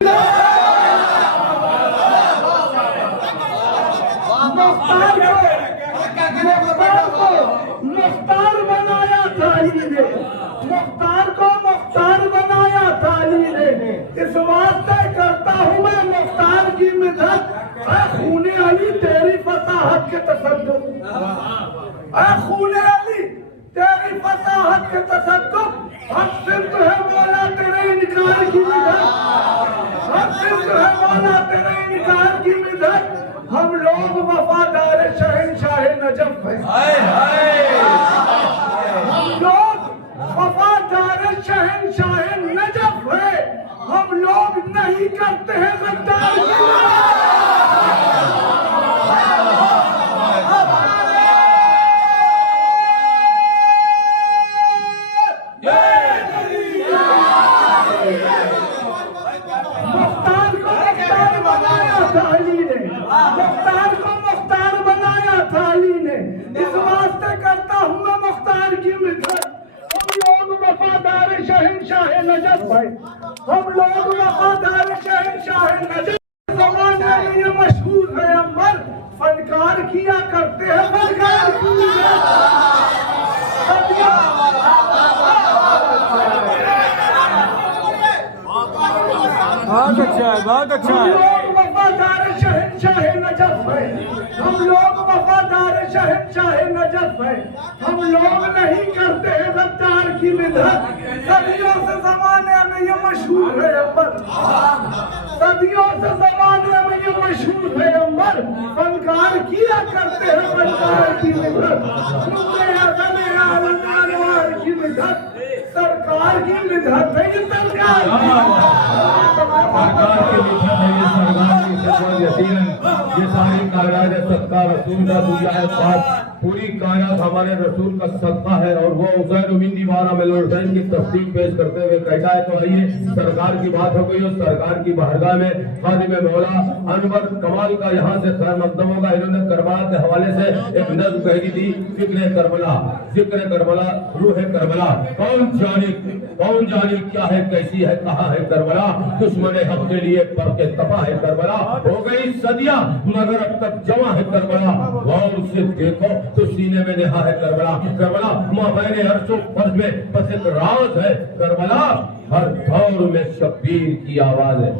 مختار بنایا تھا علی نے، مختار کو مختار بنایا تھا علی نے۔ اس واسطے کرتا ہوں میں مختار کی مدحت، اے خون علی تیری فصاحت کے تصدق، اے خون علی تیری فصاحت کے تصدق۔ حق صرف ہے مولا تیرے انکار کی مدحت، حق صرف ہے مولا تیرے انکار کی مدحت۔ ہم لوگ وفادار شہنشاہ نجف ہیں، ہم لوگ وفادار شہنشاہ نجف ہیں، ہم لوگ نہیں کرتے ہیں غداری۔ مختار کو مختار بنایا تھا علی نے، مختار کو مختار بنایا تھا علی نے۔ اس واسطے کرتا ہوں میں مختار کی مدحت۔ ہم لوگ وفادار شہنشاہ نجف ہیں، ہم لوگ وفادار شہنشاہ نجف۔ زمانے میں یہ مشہور ہے عمر، فنکار کیا کرتے ہیں فنکار کی مدحت۔ بہت اچھا ہے، بہت اچھا ہے۔ ہم لوگ وفادار شہنشاہ نجف ہیں، ہم لوگ وفادار شہنشاہ نجف ہیں، ہم لوگ نہیں کرتے ہیں غدار کی مدحت۔ صدیوں سے زمانے میں یہ مشہور ہے عمر، صدیوں سے زمانے میں یہ مشہور ہے عمر، فنکار کیا کرتے ہیں فنکار کی مدحت۔ کی مدحت سرکار کی مدحت ہے، یہ سرکار کی یہ ساری کائنات صدقہ رسول کا دنیا ہے پاک، پوری کائنات ہمارے رسول کا صدقہ ہے۔ اور وہ حسین من دیوانہ میں حسین کی تفصیل پیش کرتے ہوئے کہتا ہے، تو آئیے سرکار کی بات ہو گئی اور سرکار کی بارگاہ میں خادم مولا انور کمال کا یہاں سے خیر مقدم ہوگا۔ انہوں نے کربلا کے حوالے سے ایک نظم کہی تھی، فکر کربلا، ذکر کربلا، روح کربلا۔ کون جانے کیا ہے، کیسی ہے، کہاں ہے کربلا، دشمن حق کے لیے پر کے تباہ ہے کربلا۔ ہو گئی صدیاں مگر اب تک جمع ہے کربلا، غور سے دیکھو تو سینے میں نہا ہے کربلا۔ کربلا مابین عرش و فرش میں بس ایک راز ہے کربلا، ہر دور میں شبیر کی آواز ہے۔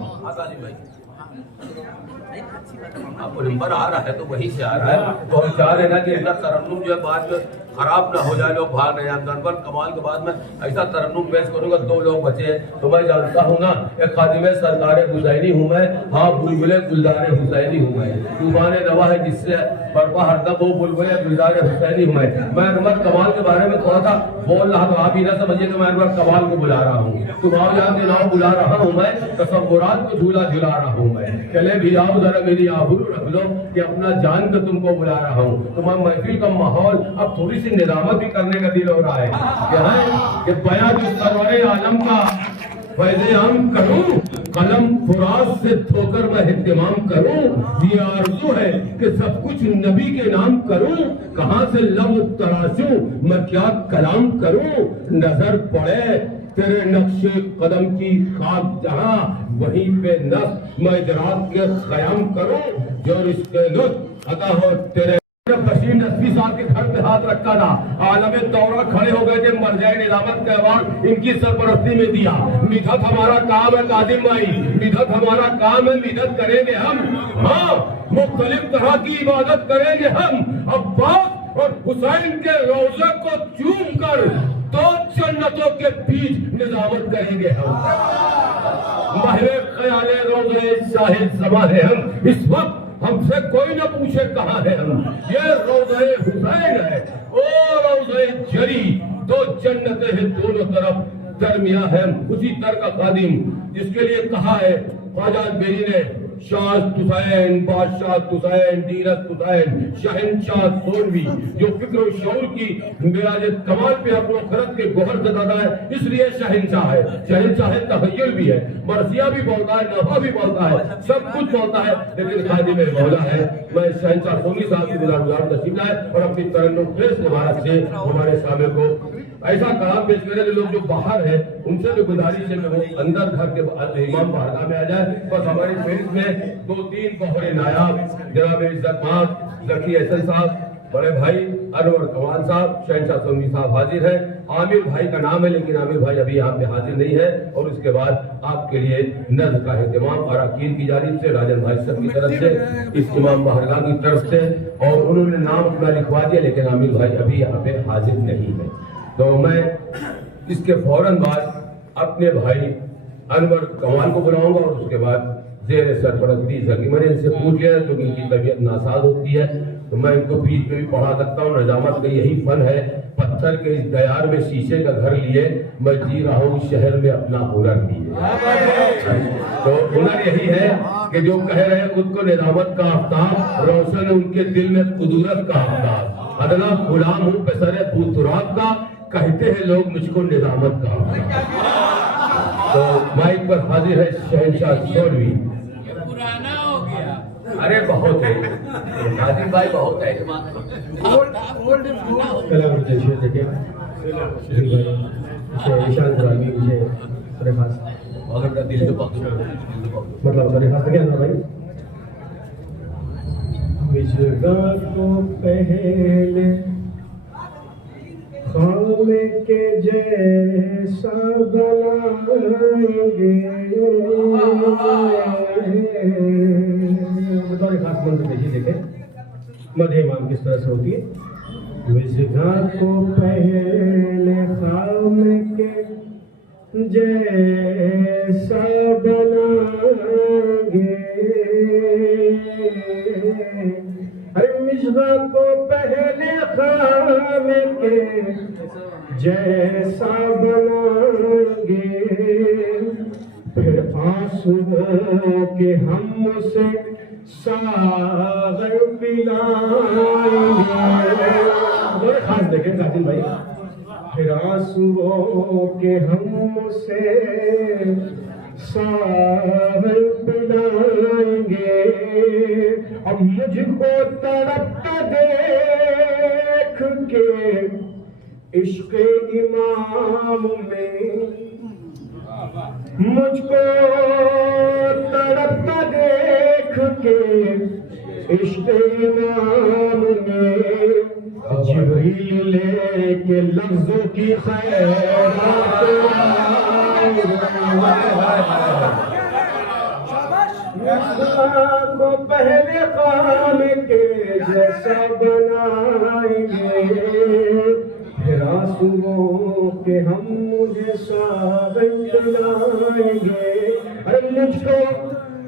آپ کو نمبر آ رہا ہے تو وہی سے آ رہا ہے، بہت چاہ رہے نا کہ ایسا ترنم جو ہے بعد میں خراب نہ ہو جائے، لوگ بھاگ رہے ہیں۔ انور کمال کے بعد میں ایسا ترنم پیش کروں گا، 2 لوگ بچے ہیں تو میں جانتا ہوں نا، ایک خادم سرکار حسینی ہوں میں، ہاں بلبلے گلزار حسینی ہوں میں، طوفان نوا ہے جس سے برپا ہر دم وہ بلبلے گلزار حسینی ہوں میں انور کمال کے بارے میں تھوڑا سا بول رہا تو آپ ہی نہ سمجھیے کہ میں انور کمال کو بلا رہا ہوں، تمہارے یہاں کے نام بلا رہا ہوں میں، تصورات کو جھولا جھلا رہا ہوں میں۔ چلے بھی آؤ ذرا میری آبرو رکھ لو کہ اپنا جان کے تم کو بلا رہا ہوں۔ تمہارا محفل کا ماحول اب تھوڑی سی ندامت بھی کرنے کا دل ہو رہا ہے کہ بیان جو سرور عالم کا فیض عام کروں، قلم فراز سے دھو کر میں اہتمام کروں، یہ آرزو ہے کہ سب کچھ نبی کے نام کروں، کہاں سے لب تراشوں میں کیا کلام کروں، نظر پڑے تیرے نقش قدم کی خاک جہاں، وہیں پہ نفس میں اجرات کے قیام کروں، جو رزق لطف عطا ہو تیرے۔ بشیر نصفی صاحب کے گھر پہ ہاتھ رکھا تھا، عالم دورہ کھڑے ہو گئے تھے، مرجع نظامت کا ایوارڈ ان کی سرپرستی میں دیا۔ مدحت ہمارا کام ہے قادم بھائی، مدحت ہمارا کام ہے، مدحت کریں گے ہم، ہاں مختلف طرح کی عبادت کریں گے ہم، عباس اور حسین کے روضے کو چوم کر 2 جنتوں کے بیچ نظامت کریں گے ہم۔ ماہر خیال روضے شاہد زماں ہے ہم، اس وقت ہم سے کوئی نہ پوچھے کہاں ہے ہم، یہ روضہ حسین ہے، او روضہ جری، 2 جنتیں ہیں دونوں طرف، درمیاں ہے اسی در کا خادم، جس کے لیے کہا ہے خواجہ بیری نے، شاہ حسین، بادشاہ حسین، دیرت حسین، شہنشاہ سونوی، جو فکر و شعور کی معراج کمال پہ اپنے خرد کے گوہر سے دادا ہے، اس لیے شہنشاہ ہے۔ شہنشاہ تخیل بھی ہے، مرثیہ بھی بولتا ہے، نحو بھی بولتا ہے، سب کچھ بولتا ہے، لیکن خادم مولا ہے۔ میں شہنشاہ سونی صاحب کی گزار تشریف لائے اور اپنی ترنم خیز مبارک سے ہمارے سامنے کو ایسا کام پیش کرے کہ لوگ جو باہر ہیں ان سے بھی گزارش ہے کہ وہ اندر گھر کے امام بارگاہ میں آ جائے. بس ہماری فیلڈ میں 2-3 بہر نایاب جناب عزت مآب ذکی احسن صاحب، بڑے بھائی انور کمال صاحب، شہنشاہ سومی صاحب حاضر ہیں. عامر بھائی کا نام ہے لیکن عامر بھائی ابھی یہاں پہ حاضر نہیں ہے. اور اس کے بعد آپ کے لیے نظم کا اہتمام اراکین کی جانب سے، راجن بھائی صاحب کی طرف سے، اس امام بارگاہ کی طرف سے، اور انہوں نے نام اپنا لکھوا دیا لیکن عامر بھائی ابھی یہاں پہ حاضر نہیں ہے. تو میں اس کے فوراً بعد اپنے بھائی انور کمال کو بلاؤں گا اور اس کے بعد زیر سرپرستی ذکی. میں نے ان سے پوچھ لیا کیونکہ ان کی طبیعت ناساز ہوتی ہے تو میں ان کو بیچ میں بھی پڑھا سکتا ہوں. نظامت کا یہی فن ہے. پتھر کے اس دیار میں شیشے کا گھر لیے میں جی رہا ہوں شہر میں اپنا ہنر لیے. تو ہنر یہی ہے کہ جو کہہ رہے ہیں خود کو نظامت کا آفتاب، روشن ان کے دل میں قدرت کا آفتاب، ادنا غلام ہوں پسر بوتراب کا، کہتے ہیں لوگ مجھ کو نظامت کا آفتاب. تو مائک پر حاضر ہے شہنشاہ سولوی. پرانا ہو گیا. ارے بہت ہے حاضر بھائی، بہت ہے. کلام جیسے دیکھیں نشان قرآنی مجھے بڑے خاص مگر دل سے بہت مطلب بڑے خاص کیا نا بھائی. مجھگا کو پہلے خام کے جیسا بنائیں گے. بطور خاص منظر دیکھیے دیکھیں مدح امام کس طرح سے ہوتی ہے. مجھگا کو پہلے خام کے جیسا بنائیں گے. ارے مجھگا کو پہلے خام کے جیسا بنائیں گے، پھر آنسوؤں کے ہم سے ساغر پلائیں گے. بڑے خاص دیکھیں قاسم بھائی. پھر آنسوؤں کے ہم سے ساغر پلائیں گے. اب مجھ کو تڑپتا دیکھ کے عشق امام میں، مجھ کو تڑپتا دیکھ کے عشق امام میں، جبریل لے کے لفظوں کی خیرات کو پہلے خام کے جیسا بنائیں گے، پھر آنسوؤں کے ہم مجھے ساغر پلائیں گے. ارے مجھ کو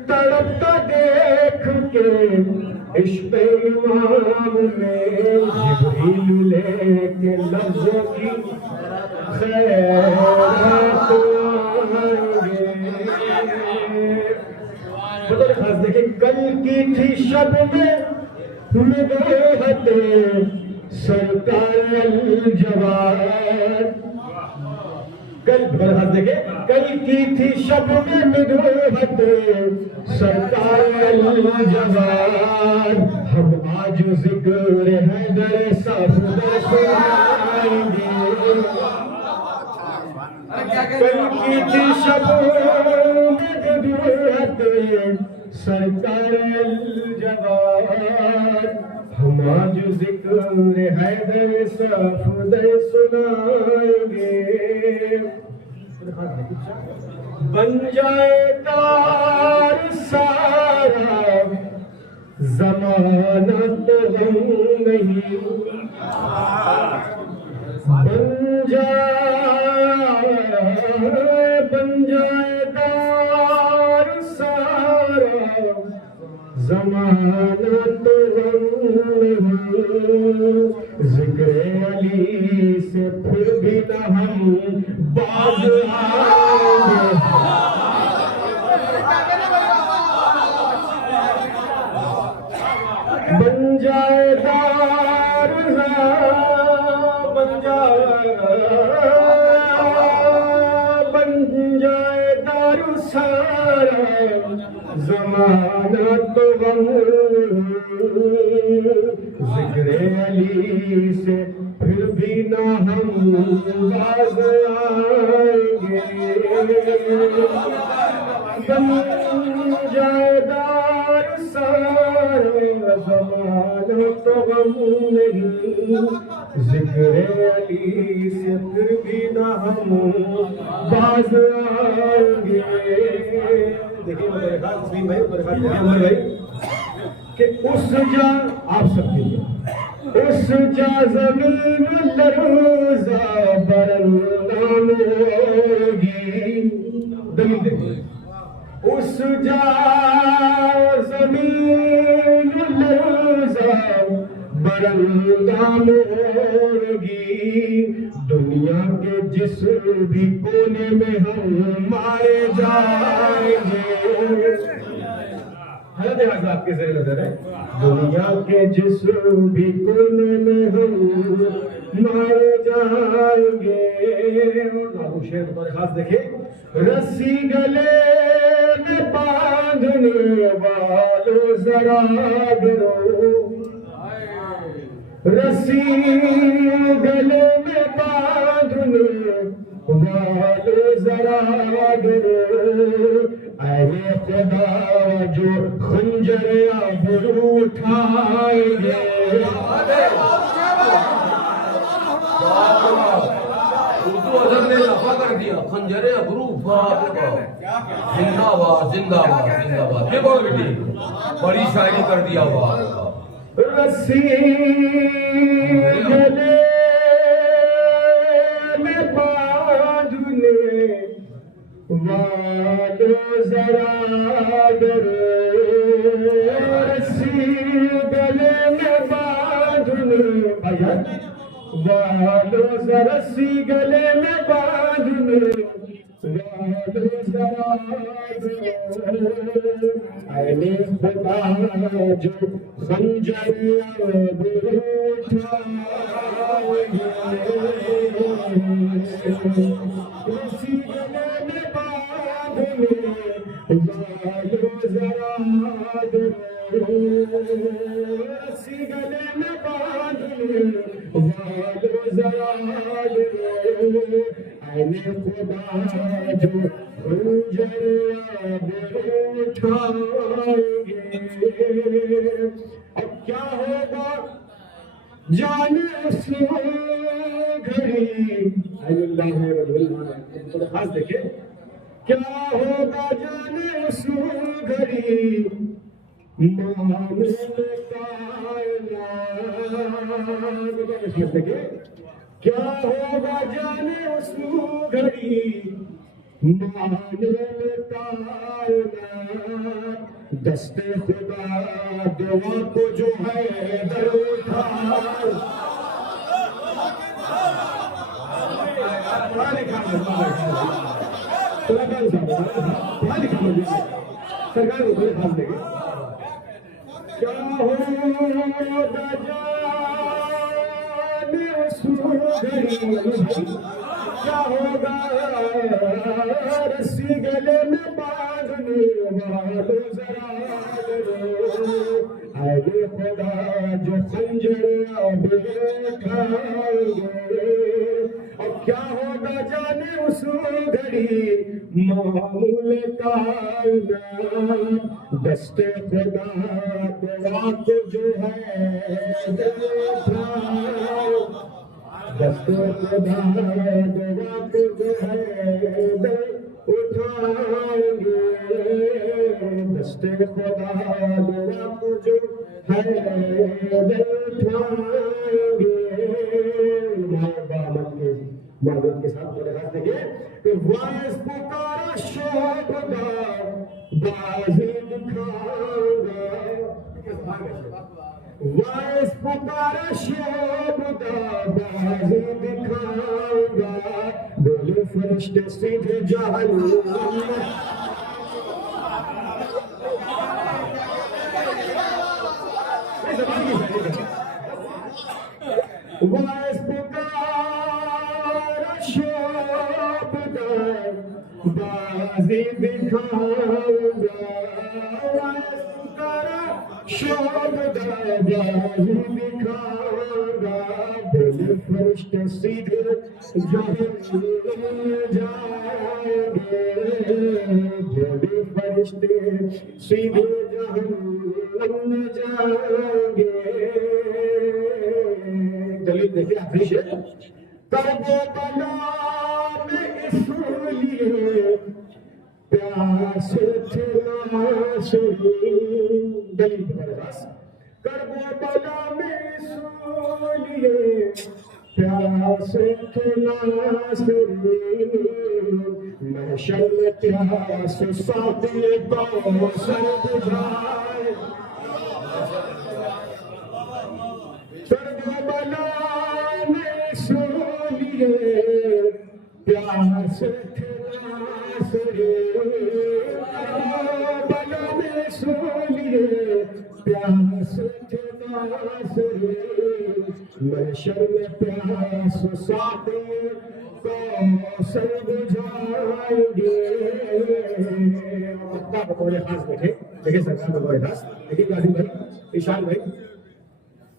تڑپتا دیکھ کے عشق امام میں، جبریل لے کے لفظوں کی خیرات آئیں گے. بطور خاص دیکھیں کل کی تھی شب میں نگہت سرکار الجواد. کل بطور خاص دیکھیں کل کی تھی شب میں نگہت سرکار الجواد. ہم آج ذکر حیدر صفدر سنائیں گے. کل کی تھی شب میں نگہت سرکار الجواد. ہم آج ذکر حیدر صفدر سنائیں گے. بن جائے کار سارا زمانہ تو غم نہیں، بن جائے دار سارا زمانہ تو غم نہیں. ذکر علی سے پھر بھی نہ ہم باز آئیں گے. بن جائے دار بن جائے دار سارا زمانہ تو غم، ذکر علی سے پھر بھی نہ ہم باز آئیں گے، بن جائے دار سارا زمانہ تو غم نہیں، ذکر علی سے پھر بھی نہ ہم باز آئیں گے۔ دیکھیے میرے خیال تسلیم بھائی، میرے خیال محمد بھائی، کہ اس جا آپ سب کے لیے اس جا زمین لرزا برندان ہوگی، دلیل دیکھیں، اس جا زمین لرزا برندان ہوگی، دنیا کے جس بھی کونے میں ہم مارے جائیں گے، حضرت آپ کے ذریعے نظر ہے، دنیا کے جس بھی کونے میں ہم مارے جائیں گے۔ اور شعر بطور خاص دیکھیں، رسی گلے میں باندھنے والوں ذرا ڈرو، رسی گلے میں باندھنے والوں ذرا ڈرو، اے خدا جو خنجر ابرو اٹھائیں گے، اردو ادب نے لفا کر دیا، خنجر ابرو، باپ رے باپ، زندہ باد زندہ باد زندہ باد، یہ بہت بیٹی بڑی شاعری کر دیا، واہ رسی گلے میں باندھنے والوں ذرا ڈرو، رسی گلے میں باندھنے والوں ذرا، رسی گلے میں باندھنے والوں ذرا ڈرو، اے خدا جو خنجر ابرو اٹھائیں گے، رسی گلے میں باندھنے والوں ذرا ڈرو، رسی گلے میں باندھنے والوں ذرا ڈرو، اے خدا جو خنجر ابرو اٹھائیں گے۔ اب کیا ہوگا جانے اس گھڑی، اللہ ہے خاص دیکھیں، کیا ہوگا جانے اس گھڑی معاملے کائنات، دیکھیں کیا ہوگا جانے اس گھڑی معاملے کائنات، دست خدا دعا کو جو ہے در اٹھائے، سرکار کو بڑے خاص دے گے، کیا ہوگا جانے اس گھڑی، کیا ہوگا رسی گلے میں باندھنے والوں ذرا ڈرو، اے خدا جو خنجر ابرو اٹھائیں گے، اب کیا ہوگا جانے اس گھڑی معمول کائنات، دست خدا دعا کو جو ہے دست خدا دعا کو جو ہے اٹھائیں گے، دست خدا دعا کو جو ہے اٹھائیں گے۔ معبود کے ساتھ بڑے ہاتھ دیں گے کہ وائس پکارا شوق دا بازی دکھاؤں گا، وائس پکارا شوق دا بازی دکھاؤں گا، بولے فرشتے سیدھے جہنم، وائس پکارا شوق دا بازی دکھاؤں شام داغی دکھاؤں گا بڑے فرشتے سیدھے جہنم جائیں گے بڑے فرشتے سیدھے جہنم جائیں گے دلیل دیکھیں آخری شعر کربلا میں اس لیے پیاس تھے ناصرین دلیل ہمارے پاس کربلا میں اس لیے پیاس تھے ناصرین محشر میں پیاس ساقی کوثر بجھائے کربلا میں اس لیے پیاس تھے کربلا میں اس لیے پیاس تھے ناصرین محشر میں پیاس ساقی کوثر بجھائیں گے مکہ بطور خاص دیکھیں سرکار بطور خاص دیکھیں قاسم بھائی ایشان بھائی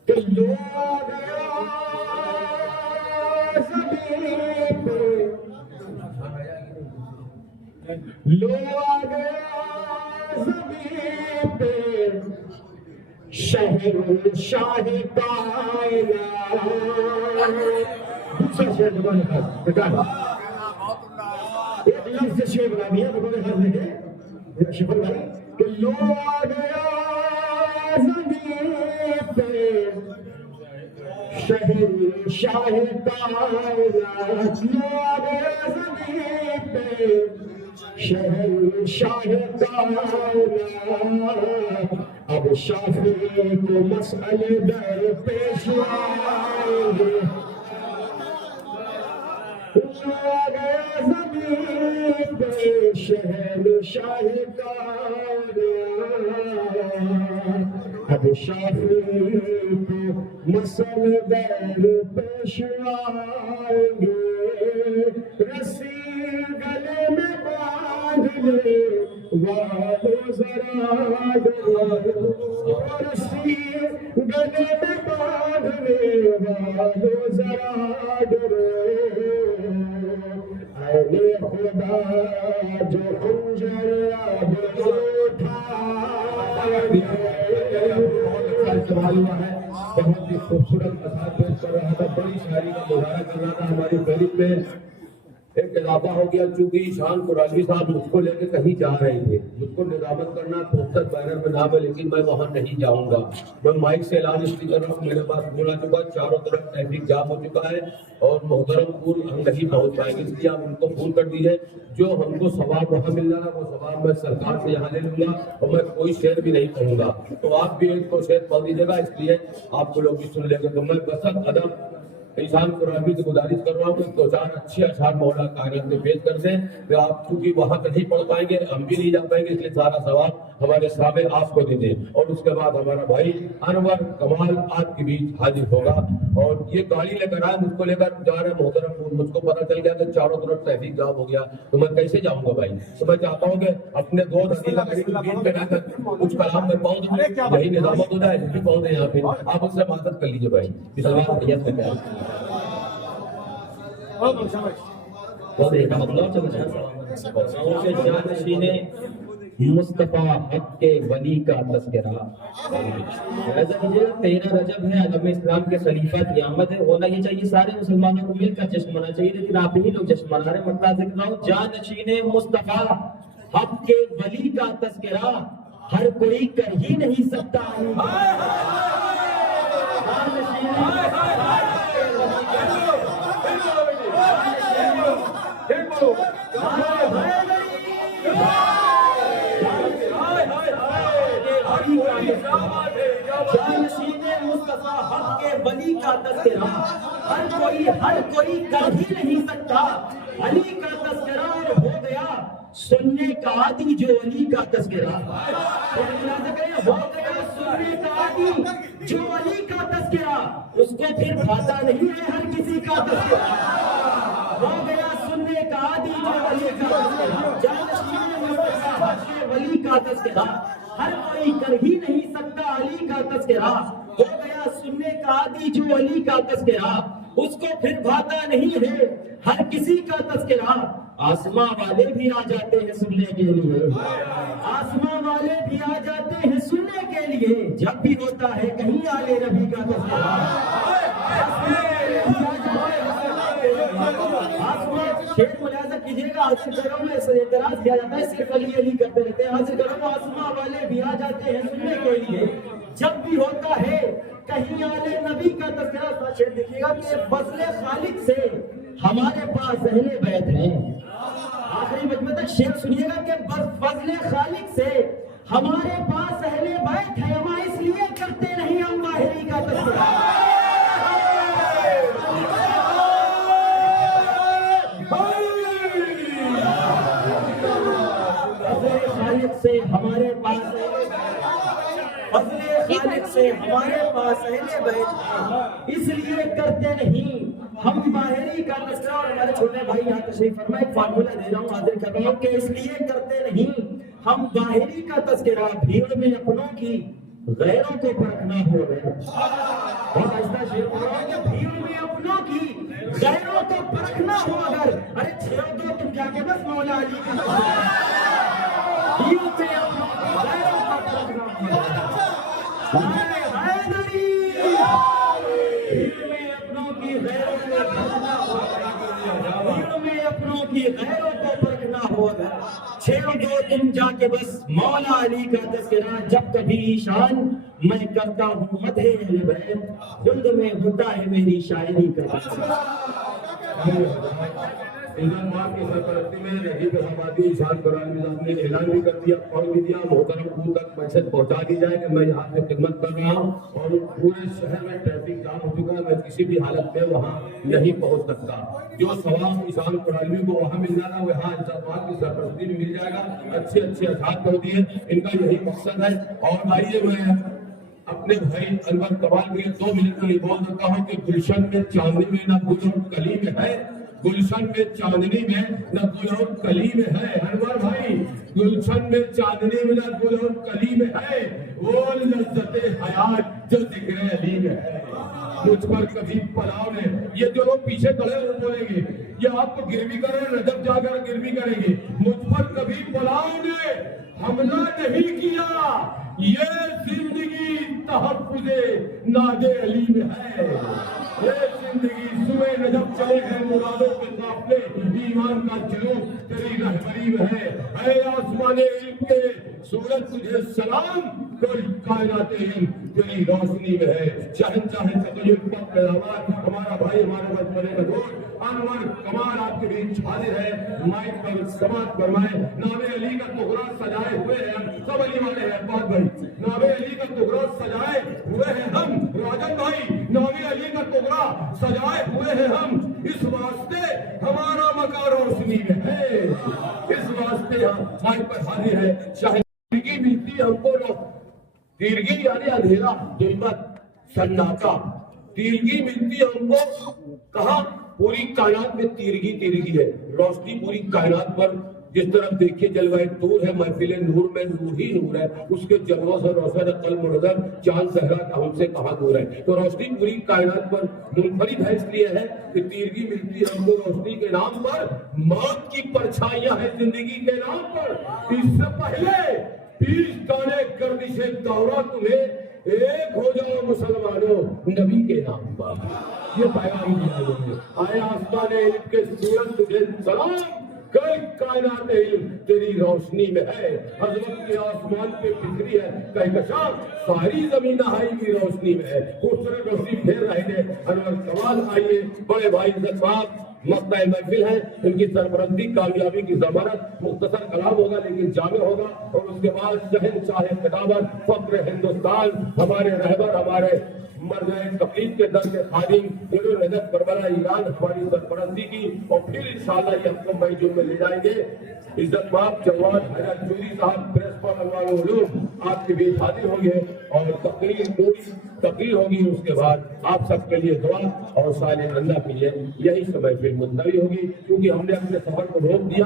کہ لو آ گیا زمین پہ لو آ گیا زمین پہ شہر شاہ کائنات دوسرا شعر بطور خاص بتائیں ایک لفظ سے شعر بنا دیا بطور خاص دیکھیں شفر بھائی کہ لو آ گیا زمین پہ شہر شاہ کائنات لو آ گیا زمین پہ شہر شاہ کائنات اب شافعی کو مسئلے در پیش آئیں گے لو آ گیا زمین پہ شہر شاہ کائنات اب شافعی کو مسئلے در پیش آئیں گے رسی گلے میں باندھ لے والو ذرا ڈرو رسی گلے میں باندھ لے والو ذرا ڈرو اے خدا جو خنجر اب اٹھا سوال ہوا ہے بہت ہی خوبصورت اثر پیش کر رہا تھا بڑی شاعری کا مظاہرہ کر رہا تھا ہماری فہرست میں ایک اضافہ ہو گیا چونکہ ایشان قراشی صاحب مجھ کو لے کے کہیں جا رہے تھے مجھ کو نظامت کرنا خوبصورت بینر میں نام ہے لیکن میں وہاں نہیں جاؤں گا میں مائک سے اعلان اس لیے کر رہا ہوں میرے پاس بولا چکا چاروں طرف ٹریفک جام ہو چکا ہے اور محترم پور ہم نہیں پہنچ پائیں گے اس لیے آپ ان کو فون کر دیجیے جو ہم کو ثواب وہاں مل رہا ہے وہ ثواب میں سرکار سے یہاں لے لوں گا اور میں کوئی شعر بھی نہیں کہوں گا تو آپ بھی ایک کو شعر پڑھ دیجیے گا اس لیے آپ کو لوگ بھی سن لیں گے تو میں بسط ادب ایشان قرآن سے گزارش کر رہا ہوں کہ دو چار اچھے اشعار مولا کائنات میں پیش کر دیں کہ آپ چونکہ وہاں پہ نہیں پڑھ پائیں گے ہم بھی نہیں جا پائیں گے اس لیے سارا ثواب ہمارے سامنے آپ کو دے دیں اور اس کے بعد ہمارا بھائی انور کمال آپ کے بیچ حاضر ہوگا اور یہ گاڑی لے کر آئے مجھ کو لے کر جا رہے محترم مجھ کو پتا چل گیا کہ چاروں طرف ٹریفک جام ہو گیا تو میں کیسے جاؤں گا بھائی تو میں چاہتا ہوں کہ اپنے دو دقیقہ قریب پہ رہ کر کچھ کلام میں پہنچ دوں یہی نظامت ہو جائے بھی پہنچ دیں یہاں پہ آپ اس سے مدد کر لیجیے بھائی اس مصطفیٰ حق کے ولی کا تذکرہ 13 رجب ہے عالم اسلام کے خلیفہ کی آمد ہے ہونا یہ چاہیے سارے مسلمانوں کو مل کر جشن منانا چاہیے لیکن آپ ہی لوگ جشن منا رہے ہیں مطلب ذکر ہوں جانشین مصطفیٰ حق کے ولی کا تذکرہ ہر کوئی کر ہی نہیں سکتا جانشین مصطفیٰ حق کے ولی کا تذکرہ ہر کوئی کر ہی نہیں سکتا علی کا تذکرہ اور ہو گیا سننے کا عادی جو علی کا تذکرہ ہو گیا سننے کا عادی جو علی کا تذکرہ اس کو پھر بھاتا نہیں ہے ہر کسی کا تذکرہ ہو گیا سننے کا عادی جو علی کا تذکرہ جانشین مصطفیٰ حق کے ولی کا تذکرہ، ہر کوئی کر ہی نہیں سکتا علی کا تذکرہ، ہو گیا سننے کا عادی جو علی کا تذکرہ، اس کو پھر بھاتا نہیں ہے ہر کسی کا تذکرہ، آسماں والے بھی آ جاتے ہیں سننے کے لیے، آسماں والے بھی آ جاتے ہیں سننے کے لیے، جب بھی ہوتا ہے کہیں آلے نبی کا تذکرہ، شیخ ملاحظہ کیجیے گا، حاصل کرو میں اعتراض کیا جاتا ہے صرف علی علی کرتے رہتے ہیں، حاصل کرو آسماں والے بھی آ جاتے ہیں سننے کے لیے، جب بھی ہوتا ہے کہیں آلے نبی کا تذکرہ۔ شیخ دیکھیے گا کہ فضل خالق سے ہمارے پاس اہل بیت ہیں، آخری مجمع تک شیخ سنیے گا کہ فضل خالق سے ہمارے پاس اہل بیت ہے، ہم اس لیے کرتے نہیں ہم باہری کا تذکرہ، خالق سے ہمارے پاس فضل خالق سے ہمارے پاس اہل بیت، اس لیے کرتے نہیں ہم باہری کا تذکرہ۔ اور ہمارے چھوٹے بھائی یہاں تشریف فرمائے، ایک فارمولہ دے رہا ہوں، حاضر کر رہا ہوں کہ اس لیے کرتے نہیں ہم باہری کا تذکرہ، بھیڑ میں اپنوں کی غیروں کو پرکھنا ہو گیا، اور ایسا شیخ ہو رہا ہے کہ بھیڑ میں اپنوں کی غیروں کو پرکھنا ہو اگر، ارے چھوڑ دو تم کیا کہ بس مولا علی کا تذکرہ، بھیڑ میں اپنوں کی غیروں کو پرکھنا ہو گیا، حیدری بھیڑ میں اپنوں کی غیروں کو پرکھنا ہو گیا، بھیڑ میں اپنوں کی غیروں کو پرکھنا ہو گیا، چھیڑ دو تم جا کے بس مولا علی کا تذکرہ، جب کبھی شان میں کرتا ہوں مدح اہل بیت، خلد میں ہوتا ہے میری شاعری کا تذکرہ۔ انضمام کی سرپرستی میں رہیب حمادی اشان قرآن نظام نے اعلان بھی کر دیا، پڑھ بھی دیا، محترم کو تک میسج پہنچا دی جائے کہ میں یہاں سے خدمت کر رہا ہوں اور پورے شہر میں ٹریفک جام ہو چکا ہے، میں کسی بھی حالت میں وہاں نہیں پہنچ سکتا، جو ثواب اشان قرآن کو وہاں ملنا تھا وہاں انضمام کی سرپرستی میں مل جائے گا، اچھے اچھے اثاث کر دیے، ان کا یہی مقصد ہے۔ اور آئیے میں اپنے بھائی انور کمال کے 2 منٹ میں بول سکتا ہوں کہ گلشن میں چاندنی میں نہ گل اور کلی میں ہے، گلشن میں چاندنی میں نہ گل اور کلی میں ہے، انور بھائی گلشن میں چاندنی میں نہ گل اور کلی میں ہے، وہ لذت حیات جو ذکر علی میں ہے، مجھ پر کبھی پلاؤ نے، یہ جو لوگ پیچھے کھڑے وہ بولیں گے یہ آپ کو گروی کریں، رجب جا کر گروی کریں گے، مجھ پر کبھی پلاؤ نے حملہ نہیں کیا، یہ زندگی تحفظ ناد علی میں ہے، یہ زندگی صبح نجب چلے ہیں مرادوں کے قافلے، ایمان کا جلوس تیری رہبری میں ہے، اے آسمان علم کے سورج تجھے سلام، کوئی کائنات علم تیری روشنی میں ہے، شہنشاہ تغیر وقت پیداوار ہمارا بھائی ہمارے مجموعے کا دوست انور کمال آپ کے بیچ حاضر ہے، مائک پر سماعت فرمائے، نام علی کا تغرا سجائے ہوئے ہیں ہم، سب علی والے ہیں بات بھائی، نام علی کا تغرا سجائے ہوئے ہیں ہم، راجن بھائی نام علی کا تغرا سجائے ہوئے ہیں ہم، اس واسطے ہمارا مکہ روشنی میں ہے، اس واسطے ہم مائک پر حاضر ہے، شاہدگی ملتی ہم کو تیرگی یعنی اندھیرا ظلمت سناٹا، تیرگی ملتی ہم کو کہاں؟ پوری کائنات میں تیرگی تیرگی ہے، روشنی پوری کائنات پر جس طرف دیکھیے جلوہ نور ہے، محفل نور میں نور ہی نور ہے، اس کے جلووں سے روشن قلب نظر، چاند صحرا کا ہم سے کہاں دور ہے، تو روشنی پوری کائنات پر منفرد ہے، اس لیے ہے کہ تیرگی ملتی ہے ہم کو روشنی کے نام پر، موت کی پرچھائیاں ہیں زندگی کے نام پر، اس سے پہلے 20 دانے گردش دورہ تمہیں ایک ہو جاؤ مسلمانوں نبی کے نام پر، یہ پیغام دیا ہے، آئے آسمان علم کے سورج تجھے سلام، کئی کائنات علم تیری روشنی میں ہے، عظمت کے آسمان پہ فکری ہے کہکشاں، ساری زمین آئی کی روشنی میں ہے، خوبصورت روشنی پھیر رہے ہیں انور کمال، آئیے بڑے بھائی عزت صاحب مقطع محفل ہے، ان کی سرپرستی کامیابی کی ضمانت، مختصر کلام ہوگا لیکن جامع ہوگا، اور اس کے بعد شہنشاہ خطابت فخر ہندوستان ہمارے رہبر ہمارے مرجع تقلید کے در کے خادم گل رجب کربلا ایران ہماری سرپرستی کی، اور پھر انشاءاللہ یہ ہم کو مئی جون میں لے جائیں گے، عزت مآب جواد حیدر چودھری صاحب پرنسپل انوار العلوم آپ کے بیچ حاضر ہوں گے، اور تقریر ہوگی، اس کے بعد آپ سب کے لیے دعا اور سال اللہ کے لیے یہی سے محفل منتوی ہوگی، کیونکہ ہم نے اپنے سفر کو روک دیا،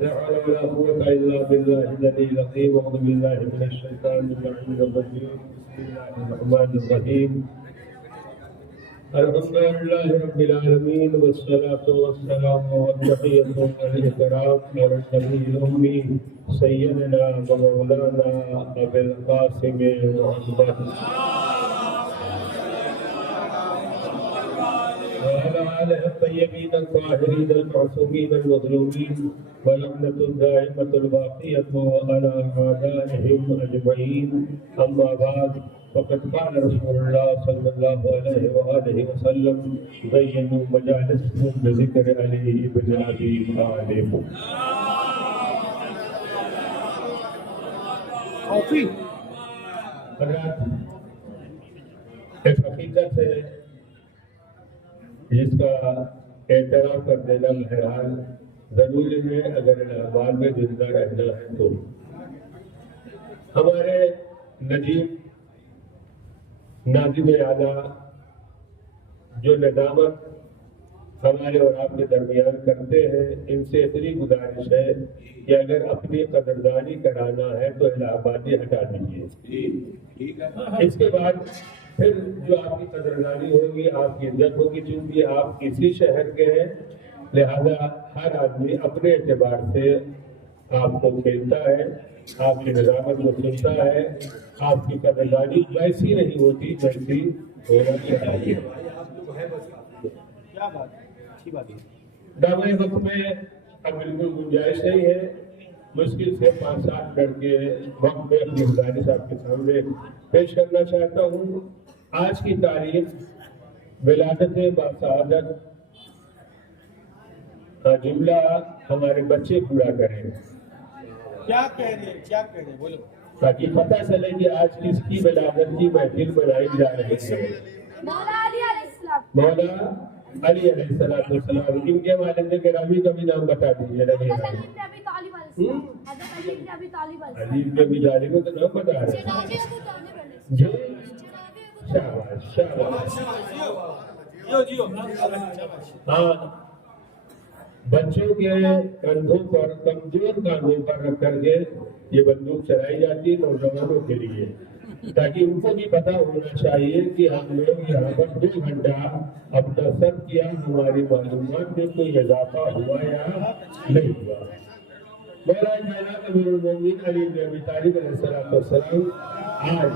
لا حول ولا قوة إلا بالله العلي العظيم. أعوذ بالله من الشيطان الرجيم. بسم الله الرحمن الرحيم. الحمد لله رب العالمين والصلاة والسلام والتحية والإكرام على النبي الأمي سيدنا ومولانا أبي القاسم محمد آلہ الطیبین الطاہرین المعصومین المظلومین ولعنۃ الدائمۃ الباقیۃ علی اعدائہم اجمعین اما بعد فقد قال رسول اللہ صلی اللہ علیہ وآلہ وسلم زینوا مجالسکم بذکر علی بن ابی طالب. حضرات، ایک حقیقت ہے جس کا اعتراف کر دینا بہرحال ضروری ہے اگر الہ آباد میں زندہ رہنا ہے تو. ہمارے ناظم اعلیٰ جو ندامت ہمارے اور آپ کے درمیان کرتے ہیں، ان سے اتنی گزارش ہے کہ اگر اپنی قدردانی کرانا ہے تو الہ آبادی ہٹا دیجیے. اس کے بعد پھر جو آپ کی قدردانی ہوگی، آپ کی عزت ہوگی، چونکہ آپ اسی شہر کے ہیں، لہذا ہر آدمی اپنے اعتبار سے آپ کو کھیلتا ہے، آپ کی ندامت کو سنتا ہے. آپ کی قدردانی ویسی نہیں ہوتی جیسی ہونا چاہیے. دعوے وقت میں اب بالکل گنجائش نہیں ہے. مشکل سے 5-7 منٹ کے وقت میں اپنی گزارش آپ کے سامنے پیش کرنا چاہتا ہوں. آج کی تاریخ ولادت باسعادت کا جملہ ہمارے بچے پورا کریں. کیا کہہ رہے ہیں بولو. تاکہ پتہ چلے کہ آج کس کی ولادت کی محفل منائی جا رہی ہے. مولا علی علیہ السلام. ان کے والد گرامی کا بھی نام بتا دیجیے. علی بن ابی طالب کا نام بتا رہے ہیں. شاباش شاباش. ہاں، بچوں کے کندھوں پر، کمزور کندھوں پر رکھ کر کے یہ بندوق چلائی جاتی ہے نوجوانوں کے لیے، تاکہ ان کو بھی پتہ ہونا چاہیے کہ ہم لوگ یہاں پر 2 گھنٹہ اپنا سب کیا، ہماری معلومات میں کوئی اضافہ ہوا یا نہیں ہوا. مولا کائنات امیر المومنین علی بن ابی طالب علیہ السلام آج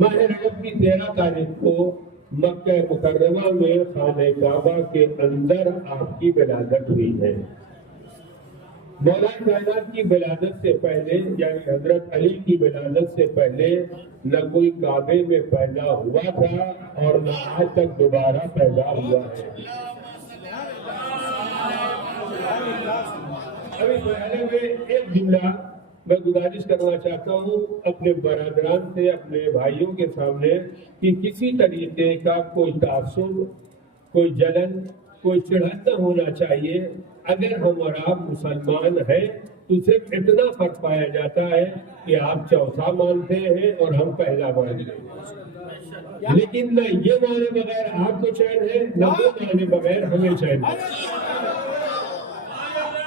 ماہ رجب کی 13 تاریخ کو مکہ مکرمہ میں خانہ کعبہ کے اندر آپ کی ولادت ہوئی ہے. مولا کائنات کی ولادت سے پہلے، یعنی حضرت علی کی ولادت سے پہلے نہ کوئی کعبے میں پیدا ہوا تھا اور نہ آج تک دوبارہ پیدا ہوا ہے. ابھی پہلے میں ایک جملہ میں گزارش کرنا چاہتا ہوں اپنے برادران سے، اپنے بھائیوں کے سامنے، کہ کسی طریقے کا کوئی تعصب، کوئی جلن، کوئی چڑھن نہ ہونا چاہیے. اگر ہم اور آپ مسلمان ہیں تو صرف اتنا فرق پایا جاتا ہے کہ آپ چوتھا مانتے ہیں اور ہم پہلا مانتے ہیں، لیکن نہ یہ مانے بغیر آپ کو چین ہے، نہ وہ مانے بغیر ہمیں چین ہے.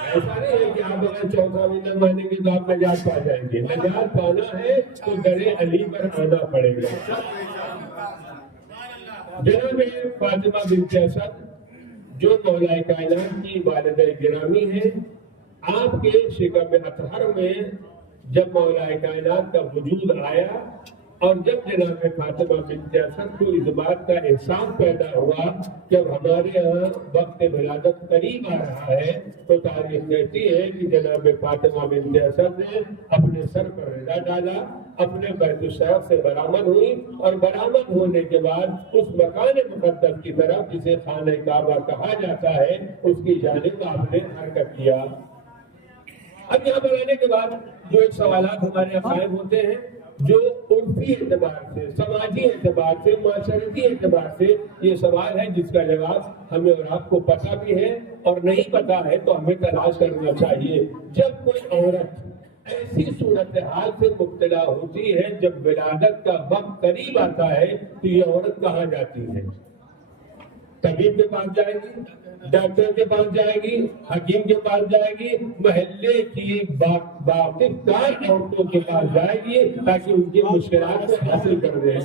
ایسا نہیں ہے کہ آپ اگر چوتھا بھی نہ مانیں گے تو آپ نجات پا جائیں گے. نجات پانا ہے تو در علی پر آنا پڑے گا. جناب فاطمہ بنت اسد جو مولا کائنات کی والدہ گرامی ہے، آپ کے شکم اطہر میں جب مولا کائنات کا وجود آیا اور جب جناب فاطمہ بنت اسد کو اس بات کا احساس پیدا ہوا جب ہمارے یہاں وقت ولادت قریب آ رہا ہے، تو تاریخ کہتی ہے کہ جناب فاطمہ بنت اسد نے اپنے سر پر رضا ڈالا، اپنے بیت الشرف سے برآمد ہوئی اور برآمد ہونے کے بعد اس مکان مقدس کی طرف جسے خانہ کعبہ کہا جاتا ہے اس کی جانب آپ نے حرکت کیا. اب یہاں پر آنے کے بعد جو ایک سوالات ہمارے قائم ہوتے ہیں، جو عرفی اعتبار سے، سماجی اعتبار سے، معاشرتی اعتبار سے یہ سوال ہے جس کا جواب ہمیں اور آپ کو پتہ بھی ہے اور نہیں پتہ ہے تو ہمیں تلاش کرنا چاہیے. جب کوئی عورت ایسی صورتحال سے مبتلا ہوتی ہے جب ولادت کا وقت قریب آتا ہے تو یہ عورت کہاں جاتی ہے؟ طبیب کے پاس جائے گی، ڈاکٹر کے پاس جائے گی، حکیم کے پاس جائے گی، محلے کی باوقار عورتوں کے پاس جائے گی تاکہ ان کی مشکلات کو حاصل کر دیں.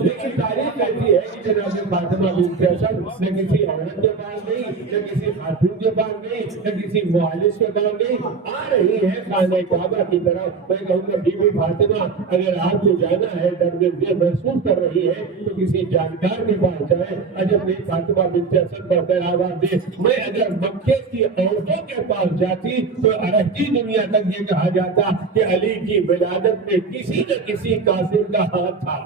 لیکن تاریخ ایسی ہے کہ جناب فاطمہ بنت اسد نہ کسی عورت کے پاس نہیں، نہ کسی خاتون کے پاس نہیں، نہ کسی معالج کے پاس نہیں، آ رہی ہے خانہ کعبہ کی طرف. میں کہوں گا بی بی فاطمہ اگر آپ کو جانا ہے، درد دل محسوس کر رہی ہے تو کسی جانکار کے پاس جائے. اجب نہیں فاطمہ بنت اسد کا پیراوا دے. میں اگر مکے کی عورتوں کے پاس جاتی تو ارجی دنیا تک یہ کہا جاتا کہ علی کی ولادت میں کسی نہ کسی کافر کا ہاتھ تھا،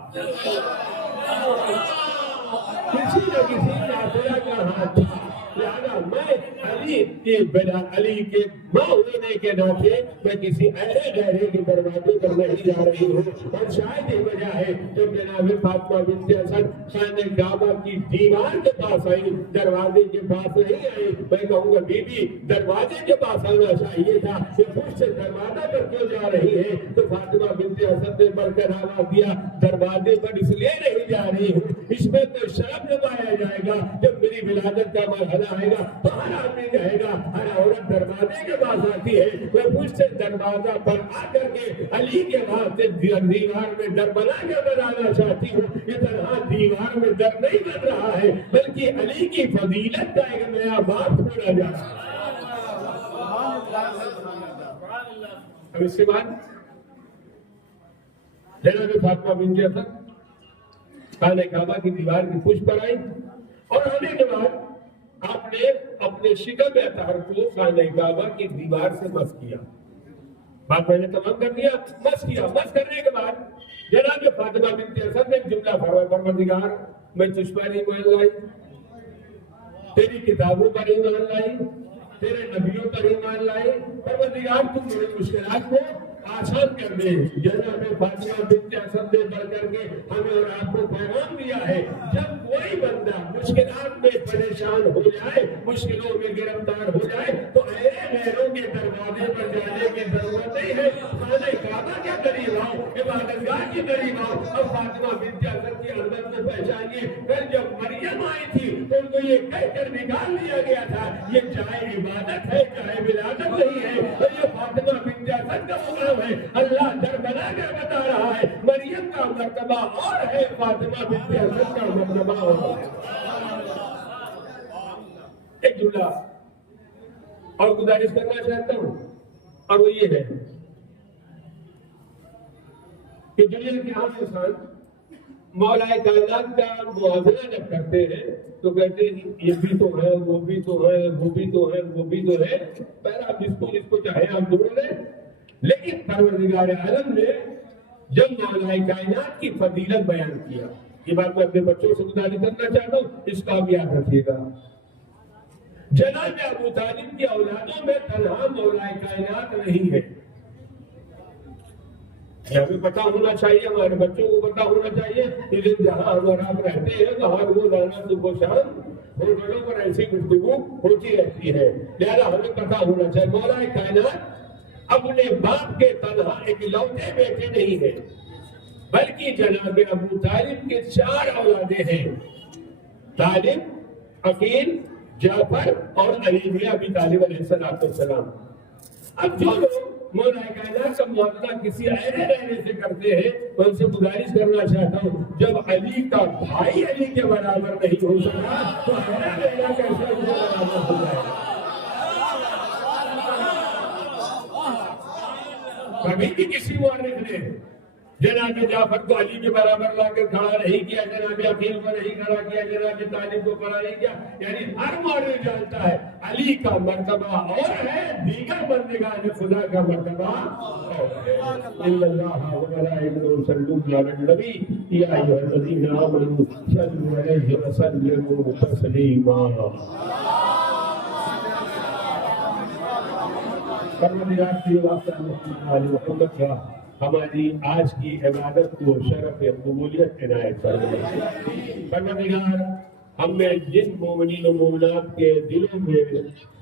کسی نہ کسی کافرہ کا ہاتھ تھا. لہذا میں علی کے ماں ہونے کے ناطے میں کسی ایسے غیرے کے دروازے پر نہیں جا رہی ہوں. اور شاید یہ وجہ ہے جب جناب فاطمہ بنت اسد خانہ کعبہ کی دیوار کے پاس آئی، دروازے کے پاس نہیں آئی. میں کہوں گا بی بی دروازے کے پاس آنا چاہیے تھا، کہ پھر سے دروازہ پر کیوں جا رہی ہے؟ تو فاطمہ بنت اسد نے بڑھ کر آواز دیا دروازے پر اس لیے نہیں جا رہی ہوں، اس میں تو شرم نمایا جائے گا. جب میری ولادت کا مرحلہ آئے گا تو ہر آدمی کہے گا ہر عورت دروازے کے پاس آتی ہے. میں مجھ سے دروازہ پر آ کر کے علی کے واسطے دیوار میں در بنا کے بنانا چاہتی ہوں. یہ تنہا دیوار میں در نہیں بن رہا ہے بلکہ علی کی فضیلت کا ایک نیا باب کھولا جا رہا ہے. اب اس کے بعد جناب فاطمہ بنت اسد خانہ کعبہ کی دیوار کی پشت پر آئی اور آنے کے بعد آپ نے اپنے شکم اطہر کو خانہ کعبہ کی دیوار سے مس کیا. بات میں نے تمام کر دیا، مس کیا. مس کرنے کے بعد جناب فاطمہ بنت اسد نے ایک جملہ فرمایا پروردگار میں تجھ پر ایمان لائی، تیری کتابوں پر ایمان لائی، تیرے نبیوں پر ایمان لائی. پروردگار تم میری مشکلات کو آسان کر دے. جناب فاطمہ بنت اسد نے بڑھ کر کے ہمیں اور آپ کو پیغام دیا ہے جب کوئی بندہ مشکلات میں پریشان ہو جائے، مشکلوں میں گرفتار ہو جائے تو غیروں کے دروازے پر جانے کی ضرورت نہیں ہے. خانہ کعبہ کے قریب آؤ، عبادت گاہ کے قریب آؤ. اب فاطمہ بنت اسد کی عظمت کو پہچانیے. پھر جب مریم آئی تھی تو ان کو یہ کہہ کر نکال دیا گیا تھا یہ چاہے عبادت ہے چاہے ولادت نہیں ہے، اور یہ فاطمہ بنت اسد کا مقام ہے. اللہ در بنا کر بتا رہا ہے مریم کا مرتبہ اور ہے، فاطمہ بنت اسد کا مرتبہ اور ہے. ایک جملہ اور گزارش کرنا چاہتا ہوں اور وہ یہ ہے کہ دنیا کے عام انسان مولا کائنات کا موازنہ جب کرتے ہیں تو کہتے ہیں یہ بھی تو ہے، وہ بھی تو ہے، وہ بھی تو ہے، وہ بھی تو ہے. پہلے آپ جس کو چاہے آپ جوڑ لیں. لیکن پروردگار عالم نے جب مولا کائنات کی فضیلت بیان کیا، یہ بات میں اپنے بچوں سے گزارش کرنا چاہتا ہوں، اس کا بھی یاد رکھیے گا. جناب ابو طالب کی اولادوں میں تنہا مولا کائنات نہیں ہے. ہمیں پتا ہونا چاہیے، ہمارے بچوں کو پتا ہونا چاہیے کہ جہاں ہم اور آپ رہتے ہیں وہاں روزانہ صبح و شام ہوٹلوں پر ایسی گفتگو ہوتی رہتی ہے. لہذا ہمیں پتا ہونا چاہیے مولا کائنات اپنے باپ کے تنہا اکلوتے بیٹے نہیں ہیں بلکہ جناب ابو طالب کے 4 اولادیں ہیں، طالب، عقیل، جعفر اور علی بن ابی طالب علیہ السلام. اب جو لوگ مولا کائنات کا موازنہ کسی ایرے رہنے سے کرتے ہیں میں ان سے گزارش کرنا چاہتا ہوں جب علی کا بھائی علی کے برابر نہیں ہو سکا تو ایرا رہنا کیسے اس کے برابر ہو جائے گا. کبھی بھی کسی مورخ نے جناب جعفر کو علی کے برابر لا کر کھڑا نہیں کیا، جناب عقیل کو نہیں کھڑا کیا، جناب طالب کو کھڑا نہیں کیا. یعنی ہر مورخ جانتا ہے علی کا مرتبہ اور ہے، دیگر بندگان خدا کا مرتبہ اور ہے. ان اللہ و ملائکتہ یصلون علی النبی یا ایھا الذین آمنوا صلوا علیہ وسلموا تسلیما. پروردگار کی واسطہ محمد کا ہماری آج کی عبادت کو شرف قبولیت عنایت فرمائے. پروردگار ہم میں جن مومنین و مومنات کے دلوں میں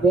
2